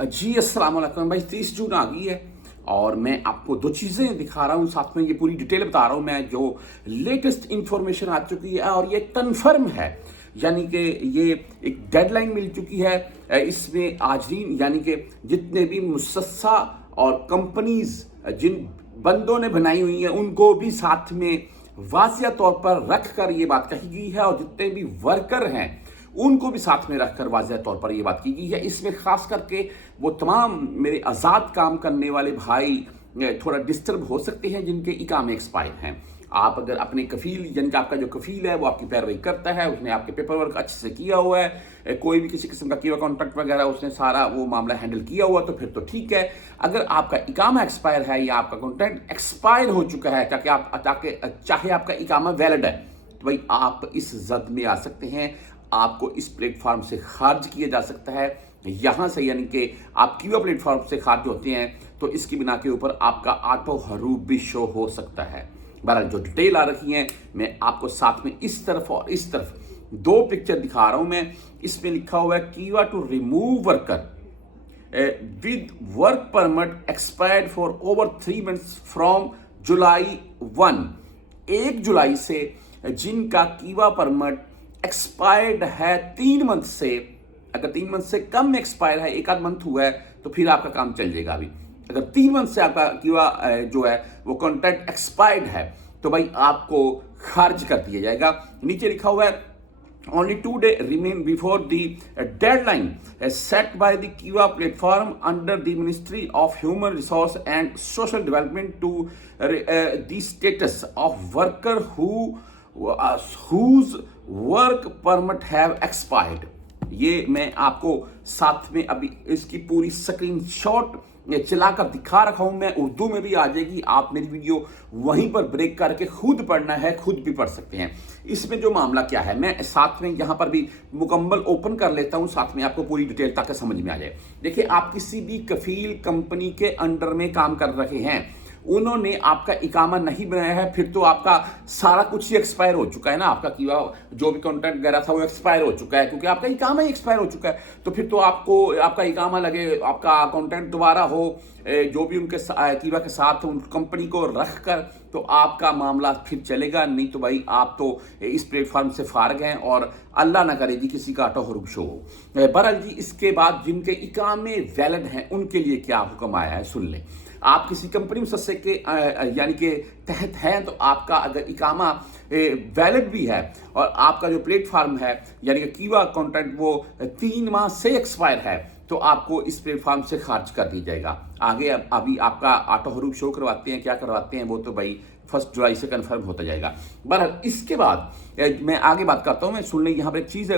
जी अस्सलाम वालेकुम भाई। 30 जून आ गई है और मैं आपको दो चीज़ें दिखा रहा हूँ, साथ में ये पूरी डिटेल बता रहा हूँ मैं। जो लेटेस्ट इंफॉर्मेशन आ चुकी है और ये कन्फर्म है, यानी कि ये एक डेडलाइन मिल चुकी है। इसमें आजरीन यानी कि जितने भी मुसस्सा और कंपनीज जिन बंदों ने बनाई हुई हैं उनको भी साथ में वाज़िया तौर पर रख कर ये बात कही गई है, और जितने भी वर्कर हैं उनको भी साथ में रखकर वाज़ेह तौर पर यह बात की गई है। इसमें खास करके वो तमाम मेरे आज़ाद काम करने वाले भाई थोड़ा डिस्टर्ब हो सकते हैं जिनके इकामे एक्सपायर हैं। आप अगर अपने कफील, यानी कि आपका जो कफील है वो आपकी पैरवी करता है, उसने आपके पेपर वर्क अच्छे से किया हुआ है, कोई भी किसी किस्म का कीवा कॉन्ट्रैक्ट वगैरह उसने सारा वो मामला हैंडल किया हुआ, तो फिर तो ठीक है। अगर आपका इकामा एक्सपायर है या आपका कॉन्ट्रैक्ट एक्सपायर हो चुका है, चाहे आपका इकामा वैलिड है, तो भाई आप इस जद में आ सकते हैं। आपको इस प्लेटफॉर्म से खारिज किया जा सकता है यहां से, यानी कि आप क्यूआ प्लेटफॉर्म से खारिज होते हैं तो इसकी बिना के ऊपर आपका ऑटो हरूब भी शो हो सकता है। बहरहाल जो डिटेल आ रखी है मैं आपको साथ में इस तरफ और इस तरफ दो पिक्चर दिखा रहा हूं मैं। इसमें लिखा हुआ है क्यूआ to remove worker with work permit expired for over 3 months from July 1 जुलाई से जिनका कीवा परमिट एक्सपायर्ड है 3 मंथ से। अगर 3 मंथ से कम में एक्सपायर है, एक आध मंथ हुआ है, तो फिर आपका काम चल जाएगा। अभी अगर 3 मंथ से आपका कीवा जो है वो कॉन्ट्रैक्ट एक्सपायर्ड है तो भाई आपको खारिज कर दिया जाएगा। नीचे लिखा हुआ है only 2 days remain before the deadline set by the Kiva platform under the Ministry of Human Resource and Social Development to the status of worker whose work permit have expired। ये मैं आपको साथ में अभी इसकी पूरी स्क्रीनशॉट चलाकर दिखा रखा हूं मैं, उर्दू में भी आ जाएगी। आप मेरी वीडियो वहीं पर ब्रेक करके खुद पढ़ना है, खुद भी पढ़ सकते हैं। इसमें जो मामला क्या है मैं साथ में यहां पर भी मुकम्मल ओपन कर लेता हूं, साथ में आपको पूरी डिटेल ताकि समझ में आ जाए। देखिए, आप किसी भी कफील कंपनी के अंडर में काम कर रहे हैं, उन्होंने आपका इकामा नहीं बनाया है, फिर तो आपका सारा कुछ ही एक्सपायर हो चुका है ना। आपका कीवा जो भी कॉन्ट्रैक्ट वगैरह था वो एक्सपायर हो चुका है, क्योंकि आपका इकामा ही एक्सपायर हो चुका है। तो फिर तो आपको आपका इकामा लगे, आपका कॉन्ट्रैक्ट दोबारा हो, जो भी उनके कीवा के साथ उन कंपनी को रख कर, तो आपका मामला फिर चलेगा। नहीं तो भाई आप तो इस प्लेटफॉर्म से फारग हैं और अल्लाह ना करे जी किसी का ऑटो हरूब शो हो। बहरहाल जी, इसके बाद जिनके इकामे वैलिड हैं उनके लिए क्या हुक्म आया है सुन लें। आप किसी कंपनी मुसस्से के यानी के तहत हैं, तो आपका अगर इकामा वैलिड भी है और आपका जो प्लेटफॉर्म है यानी कि कीवा कॉन्ट्रैक्ट वो 3 माह से एक्सपायर है, तो आपको इस प्लेटफॉर्म से खारिज कर दी जाएगा। आगे अभी आपका ऑटो हरूब शो करवाते हैं, क्या करवाते हैं वो तो भाई 1 जुलाई से कंफर्म होता जाएगा। बहरहाल इसके बाद मैं आगे बात करता हूं। मैं सुन लें यहाँ पर एक चीज़,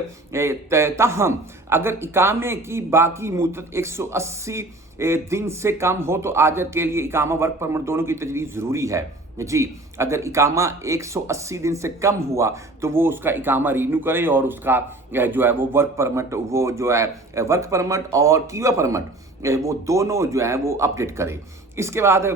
ताहम अगर इकामे की बाकी मुद्दत 180 दिन से कम हो तो आजर के लिए इकामा वर्क परमिट दोनों की तजदीद जरूरी है जी। अगर इकामा 180 दिन से कम हुआ तो वो उसका इकामा रीन्यू करे और उसका जो है वो वर्क परमिट, वो जो है वर्क परमिट और कीवा परमिट वो दोनों जो है वो अपडेट करे। इसके बाद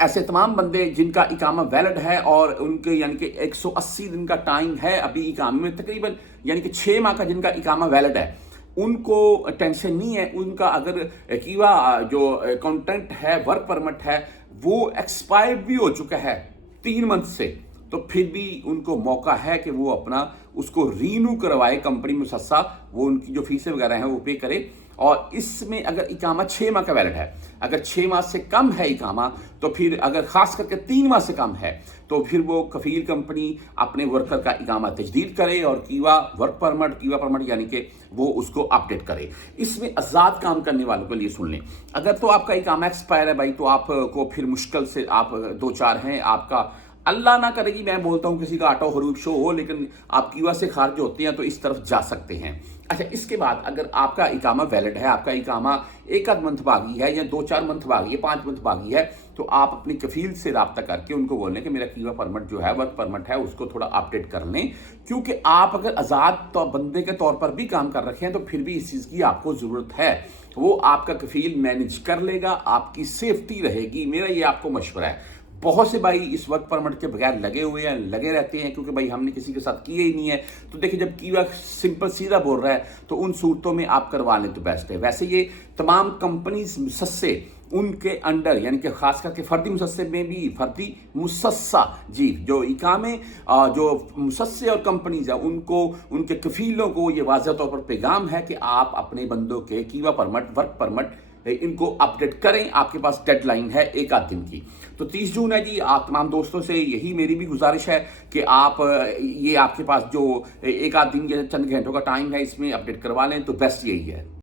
ऐसे तमाम बंदे जिनका इकामा वैलिड है और उनके यानी कि 180 दिन का टाइम है अभी इकामे में, तकरीबन यानी कि 6 माह का जिनका इकामा वैलिड है, उनको टेंशन नहीं है। उनका अगर कीवा जो कॉन्ट्रैक्ट है, वर्क परमिट है, वो एक्सपायर्ड भी हो चुका है 3 मंथ से, तो फिर भी उनको मौका है कि वो अपना उसको रीन्यू करवाए। कंपनी मुसस्सा वो उनकी जो फीसें वगैरह हैं वो पे करे। और इसमें अगर इकामा 6 माह का वैलिड है, अगर 6 माह से कम है इकामा, तो फिर अगर खास करके 3 माह से कम है तो फिर वो कफील कंपनी अपने वर्कर का इकामा तजदीद करे और कीवा परमिट यानी कि वो उसको अपडेट करे। इसमें आज़ाद काम करने वालों के लिए सुन लें, अगर तो आपका इकामा एक्सपायर है भाई, तो आपको फिर मुश्किल से आप 2-4 हैं, आपका अल्लाह ना करेगी मैं बोलता हूं किसी का ऑटो हरूब शो हो, लेकिन आप कीवा से खारिज होते हैं तो इस तरफ जा सकते हैं। अच्छा, इसके बाद अगर आपका इकामा वैलिड है, आपका इकामा 1 आध मंथ बागी है या 2-4 मंथ बागी है, 5 मंथ बागी है, तो आप अपनी कफील से रब्ता करके उनको बोलें कि मेरा कीवा परमिट जो है, वर्क परमिट है, उसको थोड़ा अपडेट कर लें। क्योंकि आप अगर आज़ाद तो बंदे के तौर पर भी काम कर रखे हैं तो फिर भी इस चीज़ की आपको ज़रूरत है। वो आपका कफील मैनेज कर लेगा, आपकी सेफ्टी रहेगी, मेरा ये आपको मशवरा है। बहुत से भाई इस वर्क परमिट के बगैर लगे हुए हैं, लगे रहते हैं, क्योंकि भाई हमने किसी के साथ किए ही नहीं है। तो देखिए, जब कीवा सिंपल सीधा बोल रहा है तो उन सूरतों में आप करवा लें तो बेस्ट है। वैसे ये तमाम कंपनीज मुसस्से उनके अंडर, यानी कि खास करके फर्दी मुसस्से में भी फर्दी मुसस्सा जी, जो इकामे जो मुसस्से और कंपनीज है उनको, उनके कफीलों को ये वाज़ह तौर पर पैगाम है कि आप अपने बंदों के कीवा परमिट, वर्क परमिट इनको अपडेट करें। आपके पास डेडलाइन है 1 आध दिन की, तो 30 जून है जी। आप तमाम दोस्तों से यही मेरी भी गुजारिश है कि आप ये आपके पास जो 1 आध दिन या चंद घंटों का टाइम है, इसमें अपडेट करवा लें तो बेस्ट यही है।